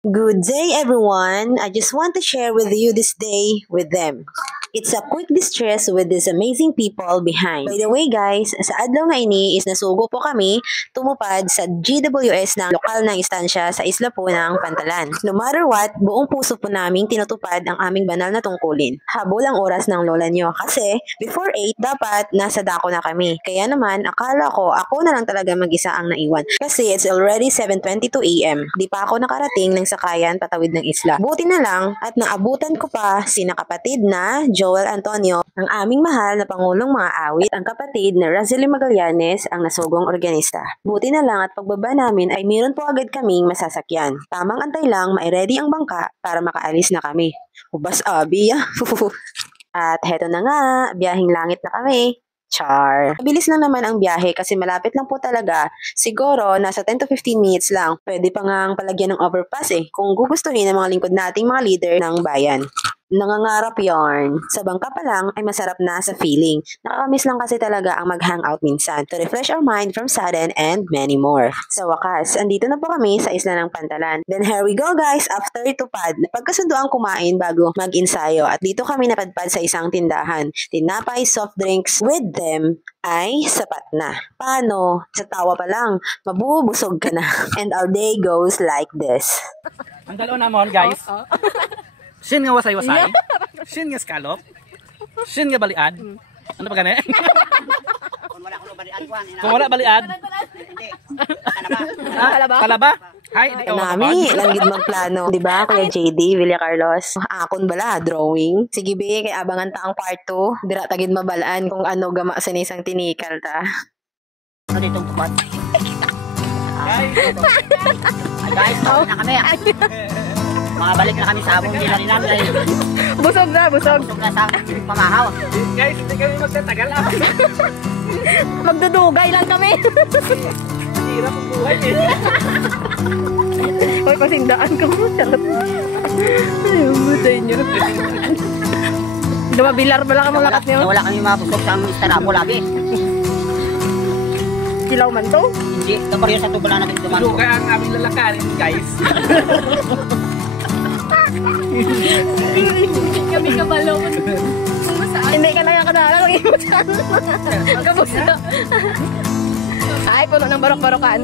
Good day, everyone. I just want to share with you this day with them. It's a quick distress with these amazing people behind. By the way, guys, sa adlaw nga ini is nasugo po kami tumupad sa GWS ng lokal na instansya sa isla po ng Pantalan. No matter what, buong puso po naming tinutupad ang aming banal na tungkulin. Habol ang oras ng lola nyo kasi before 8, dapat nasa dako na kami. Kaya naman, akala ko ako na lang talaga mag-isa ang naiwan. Kasi it's already 7:22 AM. Di pa ako nakarating ng sakayan patawid ng isla. Buti na lang at naabutan ko pa sina kapatid na Joel Antonio, ang aming mahal na Pangulong mga awit, ang kapatid na Razely Magallanes, ang nasugong organista. Buti na lang at pagbaba namin ay meron po agad kaming masasakyan. Tamang antay lang, mai-ready ang bangka para makaalis na kami. Hubas abi ah. At heto na nga, biyaheng langit na kami. Char. Mabilis lang naman ang biyahe kasi malapit lang po talaga. Siguro, nasa 10 to 15 minutes lang. Pwede pa ngang palagyan ng overpass kung gugustuhin ng mga lingkod nating mga leader ng bayan. Nangangarap yarn. Sa bangka pa lang ay masarap na sa feeling. Nakakamiss lang kasi talaga ang mag-hangout minsan to refresh our mind from sudden and many more. Sa wakas, andito na po kami sa isla ng Pantalan. Then here we go guys, after tupad, napagkasundo ang kumain bago mag-insayo at dito kami napadpad sa isang tindahan. Tinapay, soft drinks with them ay sapat na. Paano? Sa tawa pa lang, mabubusog ka na. And our day goes like this. Ang dalawa namon guys. Shin nga wasay-wasay, shin nga scallop, shin nga baliad. Ano pa gani? Kung wala akong baliad ko, Kung wala baliad. hindi. Kalaba. Kalaba? Hay, di ka Nami, langgid magplano. Diba, Kuya JD, Villa Carlos? Akon bala, drawing. Sige be, kay abangan ta ang part 2. Dira tagid mabalaan kung ano gama sa isang tinikal ta. Ano ditong tupad? Guys, tawag na kami. Makabalik na kami sa among dinari namin. Busog na, busog. Busog na sa pamahaw. Guys, hindi kami magtatagal. Magdudugay lang kami. Hirap ang buhay Hoy, pasindaan ko mo. Charot. Ayun, butay nyo. Dumabilar pala ka mga lakas nyo. Wala kami mabusog sa among istaramo lagi. Kilaw man to? Hindi, kapag yun sa tubala natin duman. Luka ang aming lalakarin guys. Kami kabalo. Hindi ka na yung kadala. Mag-imot ka. Kabos na. Ay, puno ng barok-barokan.